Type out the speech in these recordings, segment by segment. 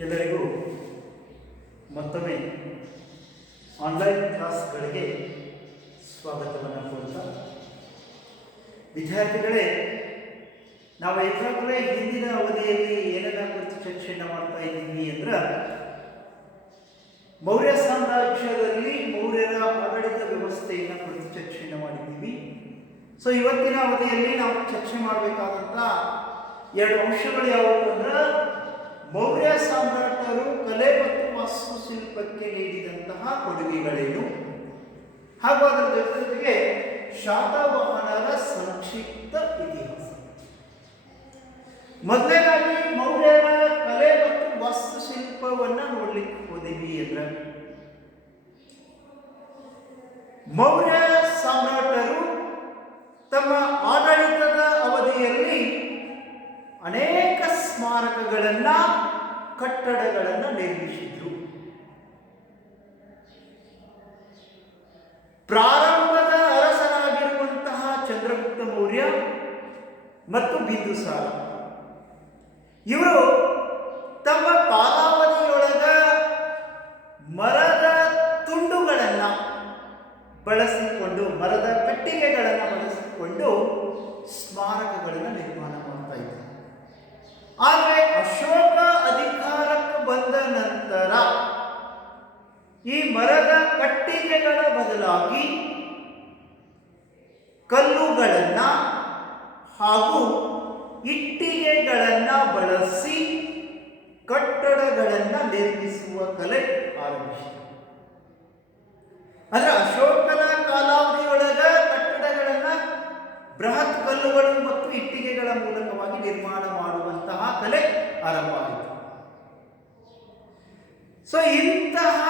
ಎಲ್ಲರಿಗೂ ಮತ್ತೊಮ್ಮೆ ಆನ್ಲೈನ್ ಕ್ಲಾಸ್ಗಳಿಗೆ ಸ್ವಾಗತವನ್ನು ಕೋರುತ್ತಾ, ವಿದ್ಯಾರ್ಥಿಗಳೇ, ನಾವು ಈಗಾಗಲೇ ಹಿಂದಿನ ಅವಧಿಯಲ್ಲಿ ಏನನ್ನ ಕುರಿತು ಚರ್ಚೆಯನ್ನು ಮಾಡ್ತಾ ಇದ್ದೀವಿ ಅಂದ್ರೆ, ಮೌರ್ಯ ಸಾಮ್ರಾಜ್ಯದಲ್ಲಿ ಮೌರ್ಯರ ಆಡಳಿತ ವ್ಯವಸ್ಥೆಯನ್ನು ಕುರಿತು ಚರ್ಚೆಯನ್ನು ಮಾಡಿದ್ದೀವಿ. ಸೊ ಇವತ್ತಿನ ಅವಧಿಯಲ್ಲಿ ನಾವು ಚರ್ಚೆ ಮಾಡಬೇಕಾದಂಥ ಎರಡು ಅಂಶಗಳು ಯಾವುವು ಅಂದ್ರೆ, ಮೌರ್ಯ ಸಾಮ್ರಾಟರು ಕಲೆ ಮತ್ತು ವಾಸ್ತುಶಿಲ್ಪಕ್ಕೆ ನೀಡಿದಂತಹ ಕೊಡುಗೆಗಳೇನು, ಹಾಗೂ ಅದರ ಜೊತೆಗೆ ಶಾತವಾಹನರ ಸಂಕ್ಷಿಪ್ತ ಇತಿಹಾಸ. ಮೊದಲನೇದಾಗಿ ಮೌರ್ಯರ ಕಲೆ ಮತ್ತು ವಾಸ್ತುಶಿಲ್ಪವನ್ನ ನೋಡ್ಲಿಕ್ಕೆ ಹೋದಿವಿ ಅಂದ್ರೆ, ಮೌರ್ಯ ಸಾಮ್ರಾಟರು ತಮ್ಮ ಆಡಳಿತದ ಅವಧಿಯಲ್ಲಿ ಅನೇಕ ಸ್ಮಾರಕಗಳನ್ನ, ಕಟ್ಟಡಗಳನ್ನು ನಿರ್ಮಿಸಿದ್ರು. ಪ್ರಾರಂಭದ ಅರಸರಾಗಿರುವಂತಹ ಚಂದ್ರಗುಪ್ತ ಮೌರ್ಯ ಮತ್ತು ಬಿಂದುಸಾರ ಇವರು ತಮ್ಮ ಕಾಲಾವಧಿಯೊಳಗ ಮರದ ತುಂಡುಗಳನ್ನ ಬಳಸಿಕೊಂಡು, ಮರದ ಕಟ್ಟಿಗೆಗಳನ್ನು ಬಳಸಿಕೊಂಡು ಸ್ಮಾರಕಗಳನ್ನು ನಿರ್ಮಾಣ ಮಾಡ್ತಾ ಇದ್ದಾರೆ. ಆದರೆ ಅಶೋಕ ಅಧಿಕಾರಕ್ಕೆ ಬಂದ ನಂತರ ಈ ಮರದ ಕಟ್ಟಿಗೆಗಳ ಬದಲಾಗಿ ಕಲ್ಲುಗಳನ್ನ ಹಾಗೂ ಇಟ್ಟಿಗೆಗಳನ್ನ ಬಳಸಿ ಕಟ್ಟಡಗಳನ್ನ ನಿರ್ಮಿಸುವ ಕಲೆ ಆರಂಭಿಸಿದರು. ಅಂದ್ರೆ ಅಶೋಕನ ಕಾಲಾವಧಿಯೊಳಗ ಕಟ್ಟಡಗಳನ್ನ ಬೃಹತ್ ಕಲ್ಲುಗಳು ಮತ್ತು ಇಟ್ಟಿಗೆಗಳ ಮೂಲಕವಾಗಿ ನಿರ್ಮಾಣ ಮಾಡುವಂತಹ ಕಲೆ ಆರಂಭ ಆಯಿತು. ಸೊ ಇಂತಹ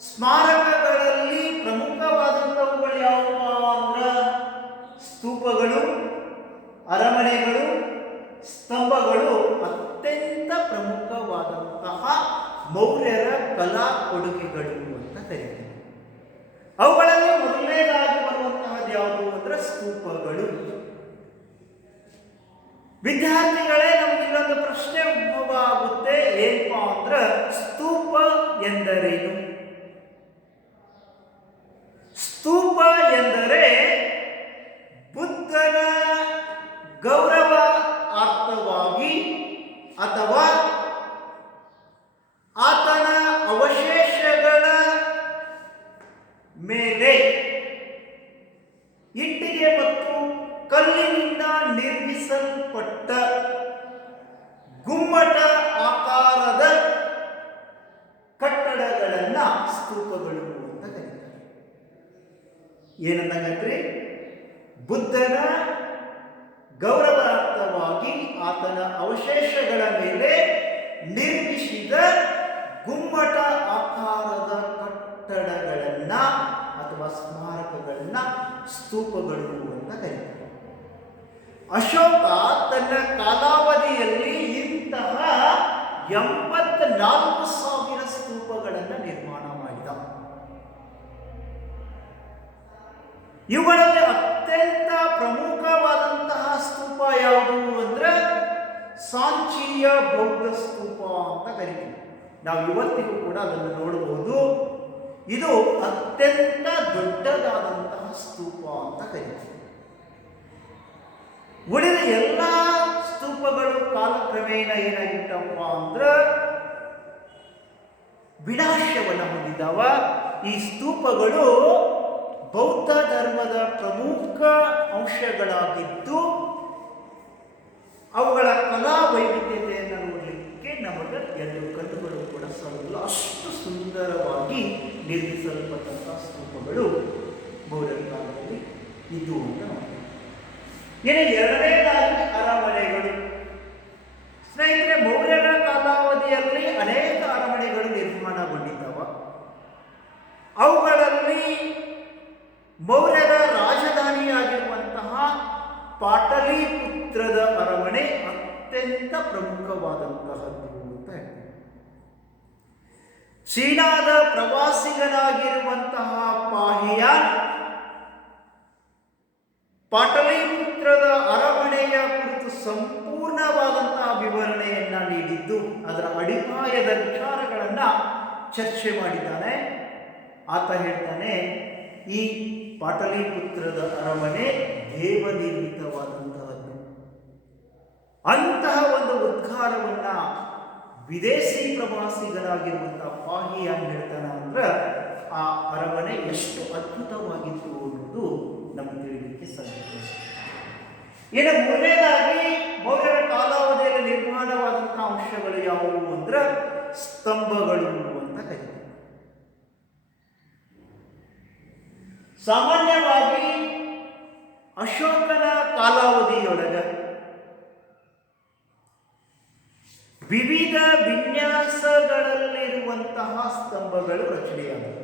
ಸ್ಮಾರಕಗಳಲ್ಲಿ ಪ್ರಮುಖವಾದಂಥವುಗಳು ಯಾವುವು ಅಂದ್ರೆ, ಸ್ತೂಪಗಳು, ಅರಮನೆಗಳು, ಸ್ತಂಭಗಳು ಅತ್ಯಂತ ಪ್ರಮುಖವಾದಂತಹ ಮೌರ್ಯರ ಕಲಾ ಕೊಡುಗೆಗಳು ಅಂತ ಕರೀತಾರೆ. ಅವುಗಳಲ್ಲಿ ಮೊದಲನೇದಾಗಿ ಬರುವಂತಹದ್ದು ಯಾವುದು ಅಂದ್ರೆ ಸ್ತೂಪಗಳು. ವಿದ್ಯಾರ್ಥಿಗಳೇ, ನಮ್ಗೆ ಇಲ್ಲೊಂದು ಪ್ರಶ್ನೆ ಉದ್ಭವ ಆಗುತ್ತೆ, ಏನಪ್ಪಾ ಅಂದ್ರೆ ಸ್ತೂಪ ಎಂದರೇನು? ಸ್ತೂಪ ಎಂದರೆ ಬುದ್ಧನ ಗೌರವಾರ್ಥವಾಗಿ ಅಥವಾ ಆತನ ಅವಶೇಷಗಳ ಮೇಲೆ ಇಟ್ಟಿಗೆ ಮತ್ತು ಕಲ್ಲಿನಿಂದ ನಿರ್ಮಿಸಲ್ಪಟ್ಟ ಗುಮ್ಮಟ ಆಕಾರದ ಕಟ್ಟಡಗಳನ್ನ ಸ್ತೂಪಗಳು ಅಂತ ಕರೀತಾರೆ. ಏನಂದ್ರೆ, ಬುದ್ಧನ ಗೌರವಾರ್ಥವಾಗಿ ಆತನ ಅವಶೇಷಗಳ ಮೇಲೆ ನಿರ್ಮಿಸಿದ ಗುಮ್ಮಟ ಆಕಾರದ ಕಟ್ಟಡಗಳನ್ನ ಅಥವಾ ಸ್ಮಾರಕಗಳನ್ನ ಸ್ತೂಪಗಳು ಅಂತ ಕರೀತಾರೆ. ಅಶೋಕ ತನ್ನ ಕಾಲಾವಧಿಯಲ್ಲಿ ಇಂತಹ 84,000 ಸ್ತೂಪಗಳನ್ನು ನಿರ್ಮಾಣ ಮಾಡಿದ. ಇವುಗಳಲ್ಲಿ ಅತ್ಯಂತ ಪ್ರಮುಖವಾದಂತಹ ಸ್ತೂಪ ಯಾವುದು ಅಂದ್ರೆ ಸಾಂಚಿಯ ಬೌದ್ಧ ಸ್ತೂಪ ಅಂತ ಕರೀತೀವಿ. ನಾವು ಇವತ್ತಿಗೂ ಕೂಡ ಅದನ್ನು ನೋಡಬಹುದು. ಇದು ಅತ್ಯಂತ ದೊಡ್ಡದಾದಂತಹ ಸ್ತೂಪ ಅಂತ ಕರೀತೀವಿ. ಉಳಿದ ಎಲ್ಲ ಸ್ತೂಪಗಳು ಕಾಲಕ್ರಮೇಣ ಏನಾಗಿತ್ತಪ್ಪ ಅಂದ್ರೆ ವಿನಾಶವನ್ನು ಹೊಂದಿದವ. ಈ ಸ್ತೂಪಗಳು ಬೌದ್ಧ ಧರ್ಮದ ಪ್ರಮುಖ ಅಂಶಗಳಾಗಿದ್ದು, ಅವುಗಳ ಕಲಾ ವೈವಿಧ್ಯತೆಯನ್ನು ನೋಡಲಿಕ್ಕೆ ನಮಗೆ ಎರಡು ಕಲ್ಲುಗಳು ಕೂಡ ಸಾಲಲ್ಲ, ಅಷ್ಟು ಸುಂದರವಾಗಿ ನಿರ್ಮಿಸಲ್ಪಟ್ಟಂತಹ ಸ್ತೂಪಗಳು ಮೌರ್ಯರ ಕಾಲದಲ್ಲಿ ಇದ್ದು ಅಂತ ನೋಡ್ತೀವಿ. ಇನ್ನು ಎರಡನೇದಾಗಿ ಅರಮನೆಗಳು. ಸ್ನೇಹಿತರೆ, ಮೌರ್ಯರ ಕಾಲಾವಧಿಯಲ್ಲಿ ಅನೇಕ ಅರಮನೆಗಳು ನಿರ್ಮಾಣಗೊಂಡಿದ್ದವ. ಅವುಗಳಲ್ಲಿ ಮೌರ್ಯರ ರಾಜಧಾನಿಯಾಗಿರುವಂತಹ ಪಾಟಲಿಪುತ್ರದ ಅರಮನೆ ಅತ್ಯಂತ ಪ್ರಮುಖವಾದಂತಹದ್ದು ಅಂತ ಹೇಳ್ತಾರೆ. ಚೀನಾದ ಪ್ರವಾಸಿಗನಾಗಿರುವಂತಹ ಪಾಹಿಯಾನ್ ಪಾಟಲಿಪುತ್ರದ ಅರಮನೆಯ ಕುರಿತು ಸಂಪೂರ್ಣವಾದಂತಹ ವಿವರಣೆಯನ್ನ ನೀಡಿದ್ದು ಅದರ ಅಡಿಪಾಯದ ವಿಚಾರಗಳನ್ನು ಚರ್ಚೆ ಮಾಡಿದ್ದಾನೆ. ಆತ ಹೇಳ್ತಾನೆ, ಈ ಪಾಟಲಿಪುತ್ರದ ಅರಮನೆ ದೇವನಿರ್ಮಿತವಾದಂತಹದ್ದು. ಅಂತಹ ಒಂದು ಉದ್ಘಾರವನ್ನ ವಿದೇಶಿ ಪ್ರವಾಸಿಗರಾಗಿರುವಂತಹ ಪಾಹಿಯಾನ್ ಹೇಳ್ತಾನೆ ಅಂದ್ರೆ ಆ ಅರಮನೆ ಎಷ್ಟು ಅದ್ಭುತವಾಗಿತ್ತು ಅನ್ನೋದು ನಮಗೆ ತಿಳಿಯಲಿಕ್ಕೆ ಸಾಧ್ಯ. ಇನ್ನು ಮೂರನೇದಾಗಿ ಮೌರ್ಯರ ಕಾಲಾವಧಿಯಲ್ಲಿ ನಿರ್ಮಾಣವಾದಂತಹ ಅಂಶಗಳು ಯಾವುವು ಅಂದ್ರೆ ಸ್ತಂಭಗಳು ಅಂತ ಕರೀತಾರೆ. ಸಾಮಾನ್ಯವಾಗಿ ಅಶೋಕನ ಕಾಲಾವಧಿಯೊಳಗೆ ವಿವಿಧ ವಿನ್ಯಾಸಗಳಲ್ಲಿರುವಂತಹ ಸ್ತಂಭಗಳು ರಚನೆಯಾದವು.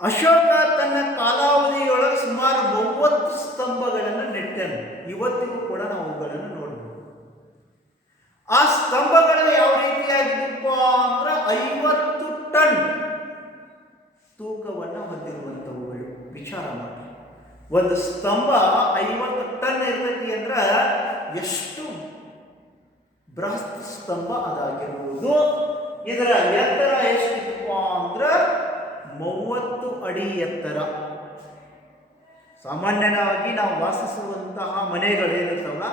ಅಶೋಕ ತನ್ನ ಕಾಲಾವಧಿಯೊಳಗೆ ಸುಮಾರು 30 ಸ್ತಂಭಗಳನ್ನು ನೆಟ್ಟನು. ಇವತ್ತಿಗೂ ಕೂಡ ನಾವು ಅವುಗಳನ್ನು ನೋಡಬಹುದು. ಆ ಸ್ತಂಭಗಳು ಯಾವ ರೀತಿಯಾಗಿದ್ದಪ್ಪ ಅಂದ್ರೆ 50 ಟನ್ ತೂಕವನ್ನು ಹೊಂದಿರುವಂಥವುಗಳು. ವಿಚಾರ ಮಾಡಿ, ಒಂದು ಸ್ತಂಭ 50 ಟನ್ ಇರ್ತೈತಿ ಅಂದ್ರೆ ಎಷ್ಟು ಬೃಹತ್ ಸ್ತಂಭ ಅದಾಗಿರ್ಬೋದು. ಇದರ ಎತ್ತರ ಎಷ್ಟಿತ್ತಪ್ಪ ಅಂದ್ರೆ 30 ಅಡಿ ಎತ್ತರ. ಸಾಮಾನ್ಯವಾಗಿ ನಾವು ವಾಸಿಸುವಂತಹ ಮನೆಗಳೇನಿರ್ತಾವಲ್ಲ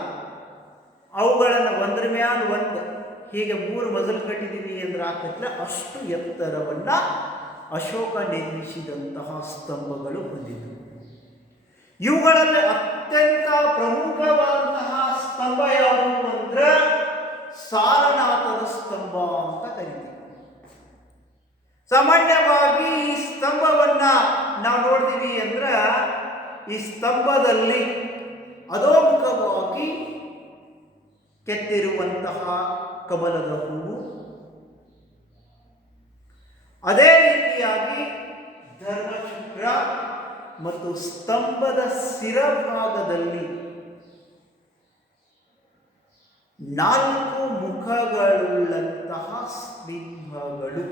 ಅವುಗಳನ್ನು ಒಂದ್ರ ಮ್ಯಾಲ ಒಂದು ಹೀಗೆ 3 ಮಜಲು ಕಟ್ಟಿದ್ದೀವಿ ಅಂದ್ರೆ ಆಗ್ತೈತಿಲ್ಲ, ಅಷ್ಟು ಎತ್ತರವನ್ನು ಅಶೋಕ ನಿರ್ಮಿಸಿದಂತಹ ಸ್ತಂಭಗಳು ಹೊಂದಿದ್ದವು. ಇವುಗಳಲ್ಲಿ ಅತ್ಯಂತ ಪ್ರಮುಖವಾದಂತಹ ಸ್ತಂಭ ಯಾವುದು ಅಂದ್ರೆ ಸಾರನಾಥದ ಸ್ತಂಭ ಅಂತ ಕರೀತೀವಿ. ಸಾಮಾನ್ಯವಾಗಿ ಈ ಸ್ತಂಭವನ್ನ ನಾವು ನೋಡ್ತೀವಿ ಅಂದ್ರೆ ಈ ಸ್ತಂಭದಲ್ಲಿ ಅಧೋಮುಖವಾಗಿ ಕೆತ್ತಿರುವಂತಹ ಕಮಲದ ಹೂವು, ಅದೇ ರೀತಿಯಾಗಿ ಧರ್ಮಚಕ್ರ ಮತ್ತು ಸ್ತಂಭದ ಶಿರಭಾಗದಲ್ಲಿ 4 ಮುಖಗಳುಳ್ಳಂತಹ ಸಿಂಹಗಳು,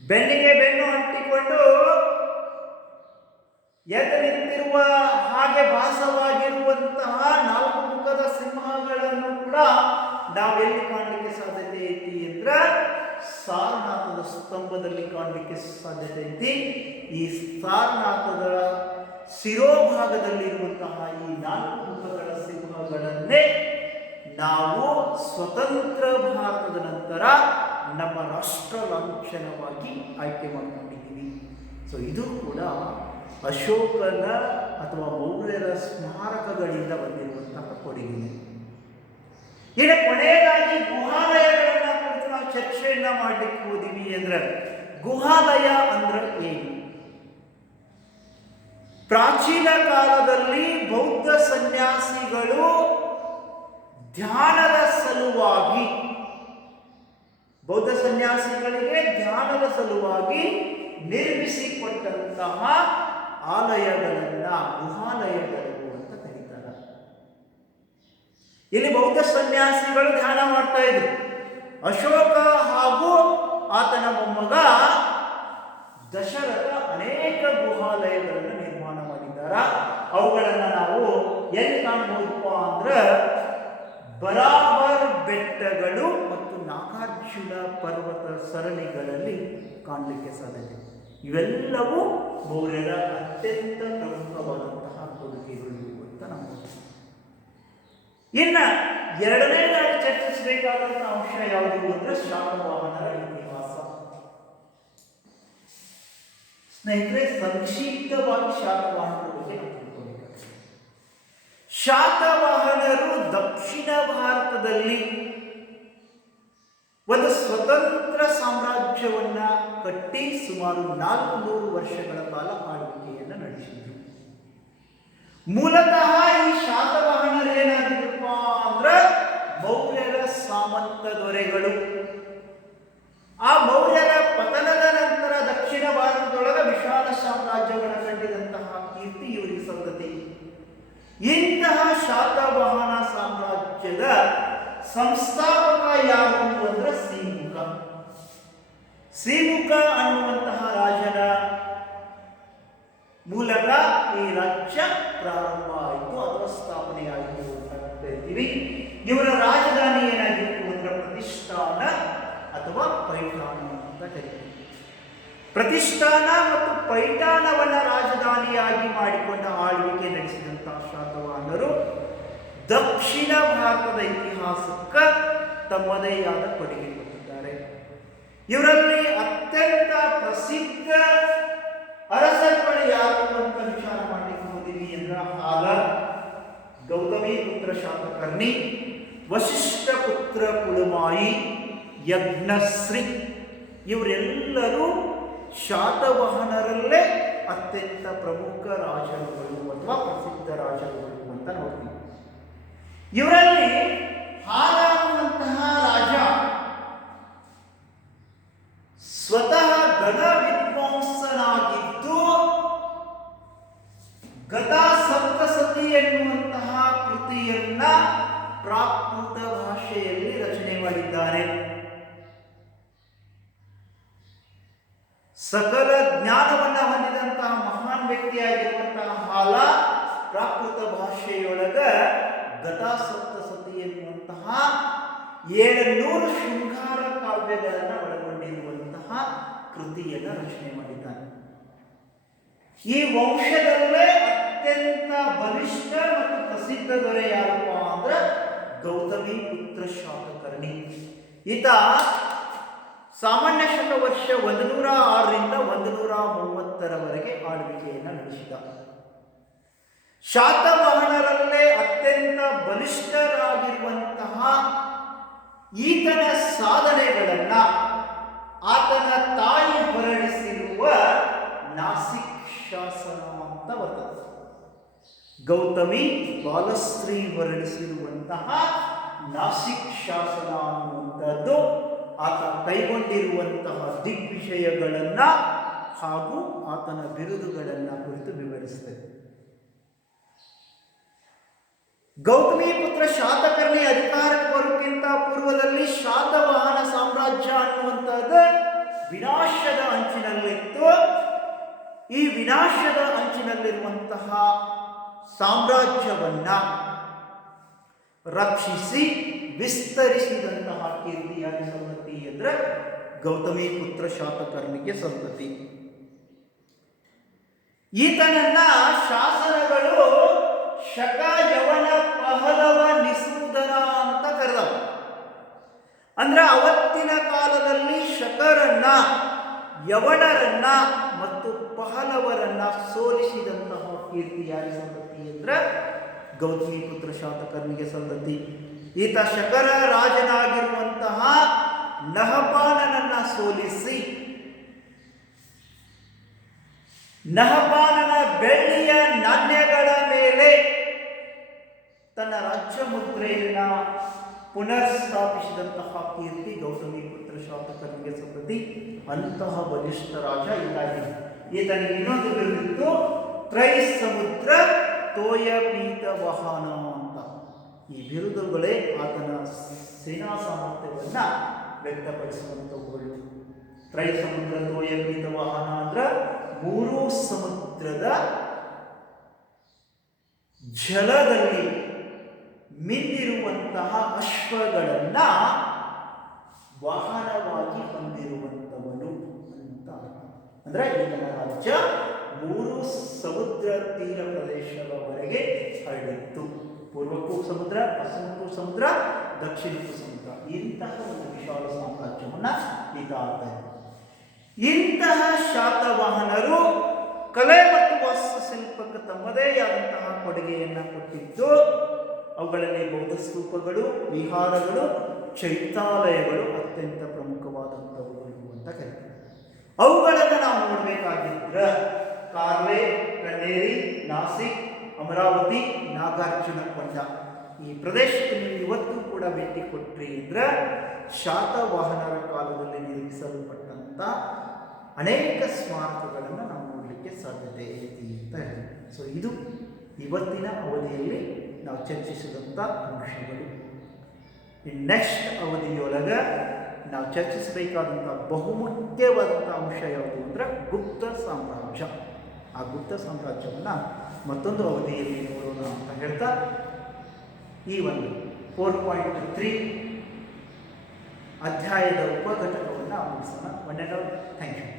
ಬೆನ್ನಿಗೆ ಬೆನ್ನು ಅಂಟಿಕೊಂಡು ಎದ್ದು ನಿಂತಿರುವ ಹಾಗೆ ಭಾಸವಾಗಿರುವಂತಹ 4 ಮುಖದ ಸಿಂಹಗಳನ್ನು ಕೂಡ ನಾವೆಲ್ಲಿ ಕಾಣಲಿಕ್ಕೆ ಸಾಧ್ಯತೆ ಐತಿ ಅಂದ್ರೆ ಸಾರನಾಥದ ಸ್ತಂಭದಲ್ಲಿ ಕಾಣಲಿಕ್ಕೆ ಸಾಧ್ಯತೆ ಐತಿ. ಈ ಸಾರನಾಥದ ಶಿರೋಭಾಗದಲ್ಲಿರುವಂತಹ ಈ 4 ಮುಖಗಳ ಸಿಂಹಗಳನ್ನೇ ನಾವು ಸ್ವತಂತ್ರ ಭಾರತದ ನಂತರ ನಮ್ಮ ರಾಷ್ಟ್ರ ಲಾಂಛನವಾಗಿ ಆಯ್ಕೆ ಮಾಡಿಕೊಂಡಿದ್ದೀವಿ. ಸೊ ಇದು ಕೂಡ ಅಶೋಕನ ಅಥವಾ ಮೌರ್ಯರ ಸ್ಮಾರಕಗಳಿಂದ ಬಂದಿರುವಂತಹ ಕೊಡುಗೆ. ಇನ್ನು ಕೊನೆಯದಾಗಿ ಗುಹಾಲಯಗಳನ್ನ ಕುರಿತು ನಾವು ಚರ್ಚೆಯನ್ನ ಮಾಡಲಿಕ್ಕೆ ಹೋದಿವಿ ಅಂದ್ರೆ ಗುಹಾಲಯ ಅಂದ್ರೆ ಏನು? ಪ್ರಾಚೀನ ಕಾಲದಲ್ಲಿ ಬೌದ್ಧ ಸನ್ಯಾಸಿಗಳು ಧ್ಯಾನದ ಸಲುವಾಗಿ ನಿರ್ಮಿಸಿಕೊಟ್ಟಂತಹ ಆಲಯಗಳನ್ನ ಗುಹಾಲಯಗಳು ಅಂತ ಕರೀತಾರೆ. ಇಲ್ಲಿ ಬೌದ್ಧ ಸನ್ಯಾಸಿಗಳು ಧ್ಯಾನ ಮಾಡ್ತಾ ಇದ್ರು. ಅಶೋಕ ಹಾಗೂ ಆತನ ಮೊಮ್ಮಗ ದಶರಥ ಅನೇಕ ಗುಹಾಲಯಗಳನ್ನು ನಿರ್ಮಾಣ ಮಾಡಿದ್ದಾರೆ. ಅವುಗಳನ್ನು ನಾವು ಎಲ್ಲಿ ಕಾಣಬಹುದಪ್ಪ ಅಂದ್ರೆ ಬರಾಬರ್ ಬೆಟ್ಟಗಳು ಮತ್ತು ನಾಗಾರ್ಜುನ ಪರ್ವತ ಸರಣಿಗಳಲ್ಲಿ ಕಾಣಲಿಕ್ಕೆ ಸಾಧ್ಯತೆ. ಇವೆಲ್ಲವೂ ಮೌರ್ಯರ ಅತ್ಯಂತ ಪ್ರಮುಖವಾದಂತಹ ಕೊಡುಗೆಗಳು ಅಂತ ನಾವು. ಇನ್ನು ಎರಡನೇದಾಗಿ ಚರ್ಚಿಸಬೇಕಾದಂತಹ ಅಂಶ ಯಾವುದು ಅಂದ್ರೆ ಶಾತವಾಹನರ ಇತಿಹಾಸ. ಸ್ನೇಹಿತರೆ, ಸಂಕ್ಷಿಪ್ತವಾಗಿ ಶಾತವಾಹನರ ಬಗ್ಗೆ ನಾವು ತಿಳ್ಕೊಬೇಕು. ಶಾತವಾಹನರು ದಕ್ಷಿಣ ಭಾರತದಲ್ಲಿ ಒಂದು ಸ್ವತಂತ್ರ ಸಾಮ್ರಾಜ್ಯವನ್ನ ಕಟ್ಟಿ ಸುಮಾರು 400 ವರ್ಷಗಳ ಕಾಲ ಆಳ್ವಿಕೆಯನ್ನು ನಡೆಸಿದರು. ಮೂಲತಃ ಈ ಶಾತವಾಹನರು ಏನಾಗಿದ್ದಪ್ಪ ಅಂದ್ರೆ ಮೌರ್ಯರ ಸಾಮಂತ ದೊರೆಗಳು. ಆ ಮೌರ್ಯರ ಪತನದ ನಂತರ ದಕ್ಷಿಣ ಭಾರತದೊಳಗೆ ವಿಶಾಲ ಸಾಮ್ರಾಜ್ಯವನ್ನು ಕಂಡಿದಂತಹ ಕೀರ್ತಿ ಇವರಿಗೆ ಸಂತತಿ. ಇಂತಹ ಶಾತವಾಹನ ಸಾಮ್ರಾಜ್ಯದ ಸಂಸ್ಥಾಪಕ ಯಾರು ಅಂದ್ರೆ ಸಿಮುಖ. ಸಿಮುಖ ಅನ್ನುವಂತಹ ರಾಜನ ಮೂಲಕ ಈ ರಾಜ್ಯ ಪ್ರಾರಂಭ ಆಯಿತು ಅಥವಾ ಸ್ಥಾಪನೆ ಆಯಿತು ಅಂತ ಹೇಳ್ತೀವಿ. ನೋಡಿದ್ದೀವಿ. ಇವರ ರಾಜಧಾನಿ ಏನಾಗಿತ್ತು ಅಂದ್ರೆ ಪ್ರತಿಷ್ಠಾನ ಅಥವಾ ಪೈಠಾನ ಅಂತ ಕರೀತೀವಿ. ಪ್ರತಿಷ್ಠಾನ ಮತ್ತು ಪೈಠಾನವನ್ನ ರಾಜಧಾನಿಯಾಗಿ ಮಾಡಿಕೊಂಡ ಆಳ್ವಿಕೆ ನಡೆಸಿದಂತಹ ಶಾತವಾಹನರು ದಕ್ಷಿಣ ಭಾರತದ ಇತಿಹಾಸಕ್ಕೆ ತಮ್ಮದೇ ಆದ ಕೊಡುಗೆ ಕೊಟ್ಟಿದ್ದಾರೆ. ಇವರಲ್ಲಿ ಅತ್ಯಂತ ಪ್ರಸಿದ್ಧ ಅರಸರುಗಳು ಯಾರು ಅಂತ ವಿಚಾರ ಮಾಡಲಿಕ್ಕೆ ಹೋದಿವಿ ಅಂದ್ರೆ ಆಗ ಗೌತಮಿ ಪುತ್ರ ಶಾತಕರ್ಣಿ, ವಶಿಷ್ಠ ಪುತ್ರ ಕುಳುಮಾಯಿ, ಯಜ್ಞಶ್ರೀ ಇವರೆಲ್ಲರೂ ಶಾತವಾಹನರಲ್ಲೇ ಅತ್ಯಂತ ಪ್ರಮುಖ ರಾಜರುಗಳು ಅಥವಾ ಪ್ರಸಿದ್ಧ ರಾಜರುಗಳು ಅಂತ ನೋಡ್ತೀವಿ. ಇವರಲ್ಲಿ ಹಾಲಾಗುವಂತಹ ರಾಜ ಸ್ವತಃ ಗಣ ವಿದ್ವಾಂಸನಾಗಿದ್ದು ಗದಾ ಸಪ್ತಸತಿ ಎನ್ನುವಂತಹ ಕೃತಿಯನ್ನ ಪ್ರಾಕೃತ ಭಾಷೆಯಲ್ಲಿ ರಚನೆ ಮಾಡಿದ್ದಾರೆ. ಸಕಲ ಜ್ಞಾನವನ್ನ ಹೊಂದಿದಂತಹ ಮಹಾನ್ ವ್ಯಕ್ತಿಯಾಗಿರುವಂತಹ ಹಾಲ ಪ್ರಾಕೃತ ಭಾಷೆಯೊಳಗ ಗದಾ ಸಪ್ತಸತಿ ಎನ್ನುವಂತಹ 700 ಶೃಂಗಾರ ಕಾವ್ಯಗಳನ್ನು ಒಳಗೊಂಡಿರುವಂತಹ ಕೃತಿಯನ್ನು ರಚನೆ ಮಾಡಿದ್ದಾನೆ. ಈ ವಂಶದಲ್ಲೇ ಅತ್ಯಂತ ಬಲಿಷ್ಠ ಮತ್ತು ಪ್ರಸಿದ್ಧ ದೊರೆ ಯಾರಪ್ಪ ಅಂದ್ರೆ ಗೌತಮಿ ಪುತ್ರ ಶಾತಕರ್ಣಿ. ಈತ ಸಾಮಾನ್ಯ ಶಕ ವರ್ಷ 106ರಿಂದ 130ರವರೆಗೆ ಆಳ್ವಿಕೆಯನ್ನು ನಡೆಸಿದ. ಶಾತವಾಹನರಲ್ಲೇ ಅತ್ಯಂತ ಬಲಿಷ್ಠರಾಗಿರುವಂತಹ ಈತನ ಸಾಧನೆಗಳನ್ನ ಆತನ ತಾಯಿ ಹೊರಡಿಸಿರುವ ನಾಸಿಕ್ ಶಾಸನ ಅಂತ ಬರ್ತದೆ. ಗೌತಮಿ ಬಾಲಶ್ರೀ ಹೊರಡಿಸಿರುವಂತಹ ನಾಸಿಕ್ ಶಾಸನ ಅನ್ನುವಂಥದ್ದು ಆತ ಕೈಗೊಂಡಿರುವಂತಹ ದಿಗ್ವಿಷಯಗಳನ್ನ ಹಾಗೂ ಆತನ ಬಿರುದುಗಳನ್ನ ಕುರಿತು ವಿವರಿಸುತ್ತದೆ. ಗೌತಮಿ ಪುತ್ರ ಶಾತಕರ್ಣಿ ಅಧಿಕಾರಕ್ಕೆ ಬರೋಕ್ಕಿಂತ ಪೂರ್ವದಲ್ಲಿ ಶಾತವಾಹನ ಸಾಮ್ರಾಜ್ಯ ಅನ್ನುವಂಥದ್ದು ವಿನಾಶದ ಅಂಚಿನಲ್ಲಿತ್ತು. ಈ ವಿನಾಶದ ಅಂಚಿನಲ್ಲಿರುವಂತಹ ಸಾಮ್ರಾಜ್ಯವನ್ನ ರಕ್ಷಿಸಿ ವಿಸ್ತರಿಸಿದಂತಹ ಕೀರ್ತಿಯಾಗಿ ಸಂತತಿ ಅಂದ್ರೆ ಗೌತಮಿ ಪುತ್ರ ಶಾತಕರ್ಣಿಗೆ ಸಂತತಿ. ಈತನನ್ನ ಶಾಸನಗಳು ಶಕ ಯವನ ಪಹಲವ ನಿಸೂದನ ಅಂತ ಕರೆದವ. ಅಂದ್ರೆ ಅವತ್ತಿನ ಕಾಲದಲ್ಲಿ ಶಕರನ್ನ, ಯವನರನ್ನ ಮತ್ತು ಪಹಲವರನ್ನ ಸೋಲಿಸಿದಂತಹ ಕೀರ್ತಿಯಾಗಿ ಸಂತತಿ ಅಂದ್ರೆ ಗೌತಮಿ ಪುತ್ರ ಶಾತಕರ್ಣಿಗೆ ಸಂತತಿ. ಈತ ಶಕರ ರಾಜನಾಗಿರುವಂತಹ ನಹಪಾನನನ್ನ ಸೋಲಿಸಿ ನಹಪಾನನ ಬೆಳ್ಳಿಯ ನಾಣ್ಯಗಳ ಮೇಲೆ ತನ್ನ ರಾಜ್ಯ ಮುದ್ರೆಯನ್ನ ಪುನರ್ ಸ್ಥಾಪಿಸಿದಂತಹ ಕೀರ್ತಿ ಗೌತಮಿ ಪುತ್ರ ಶಾತಕರ್ಣಿಗೆ ಸಂತತಿ. ಅಂತಹ ಬಲಿಷ್ಠ ರಾಜ ಇದಾಗಿದೆ. ಈತನಿಗೆ ಇನ್ನೊಂದು ಬಿರುದಿತ್ತು, ತ್ರೈ ಸಮುದ್ರ ತೋಯಪೀತ ವಾಹನ ಅಂತ. ಈ ಬಿರುದುಗಳೇ ಆತನ ಸೇನಾ ಸಾಮರ್ಥ್ಯವನ್ನ ವ್ಯಕ್ತಪಡಿಸುವಂಥವುಗಳು. ತ್ರೈ ಸಮುದ್ರ ತೋಯಪೀತ ವಾಹನ ಅಂದ್ರೆ 3 ಸಮುದ್ರದ ಜಲದಲ್ಲಿ ಮಿಂದಿರುವಂತಹ ಅಶ್ವಗಳನ್ನ ವಾಹನವಾಗಿ ಹೊಂದಿರುವಂಥವನು ಅಂತ. ಅಂದ್ರೆ ಈತನ ರಾಜ್ಯ 3 ಸಮುದ್ರ ತೀರ ಪ್ರದೇಶದವರೆಗೆ ಹರಡಿತ್ತು. ಪೂರ್ವಕ್ಕೂ ಸಮುದ್ರ, ಪಶ್ಚಿಮಕ್ಕೂ ಸಮುದ್ರ, ದಕ್ಷಿಣಕ್ಕೂ ಸಮುದ್ರ. ಇಂತಹ ಒಂದು ವಿಶಾಲ ಸಾಮ್ರಾಜ್ಯವನ್ನ ಈತ ಆಳ್ತಾ ಇದ್ದ. ಇಂತಹ ಶಾತವಾಹನರು ಕಲೆ ಮತ್ತು ವಾಸ್ತುಶಿಲ್ಪಕ್ಕೆ ತಮ್ಮದೇ ಆದಂತಹ ಕೊಡುಗೆಯನ್ನು ಕೊಟ್ಟಿದ್ದು. ಅವುಗಳಲ್ಲಿ ಬೌದ್ಧ ಸ್ತೂಪಗಳು, ವಿಹಾರಗಳು, ಚೈತ್ಯಾಲಯಗಳು ಅತ್ಯಂತ ಪ್ರಮುಖವಾದಂಥವುಗಳು ಅಂತ ಕರೀತಾರೆ. ಅವುಗಳನ್ನು ನಾವು ನೋಡಬೇಕಾಗಿದ್ರೆ ಕಾರ್ವೆ, ಕನ್ನೇರಿ, ನಾಸಿಕ್, ಅಮರಾವತಿ, ನಾಗಾರ್ಜುನಕೊಂಡ ಈ ಪ್ರದೇಶಕ್ಕೆ ನೀವು ಇವತ್ತು ಕೂಡ ಭೇಟಿ ಕೊಟ್ರಿ ಅಂದ್ರೆ ಶಾತವಾಹನರ ಕಾಲದಲ್ಲಿ ನಿರ್ಮಿಸಲ್ಪಟ್ಟಂಥ ಅನೇಕ ಸ್ಮಾರಕಗಳನ್ನು ನಾವು ನೋಡಲಿಕ್ಕೆ ಸಾಧ್ಯತೆ ಐತಿ ಅಂತ ಹೇಳ್ತೀವಿ. ಸೊ ಇದು ಇವತ್ತಿನ ಅವಧಿಯಲ್ಲಿ ನಾವು ಚರ್ಚಿಸಿದಂಥ ಅಂಶಗಳು. ಇನ್ನು ನೆಕ್ಸ್ಟ್ ಅವಧಿಯೊಳಗೆ ನಾವು ಚರ್ಚಿಸಬೇಕಾದಂಥ ಬಹುಮುಖ್ಯವಾದಂಥ ಅಂಶ ಯಾವುದು ಅಂದರೆ ಗುಪ್ತ ಸಾಮ್ರಾಜ್ಯ. ಆ ಗುಪ್ತ ಸಾಮ್ರಾಜ್ಯವನ್ನು ಮತ್ತೊಂದು ಅವಧಿಯಲ್ಲಿ ನೋಡೋಣ ಅಂತ ಹೇಳ್ತಾ ಈ ಒಂದು 4.3 ಅಧ್ಯಾಯದ ಉಪಘಟಕವನ್ನು ಮುಗಿಸೋಣ. ವಂಡರ್ಫುಲ್. Thank you.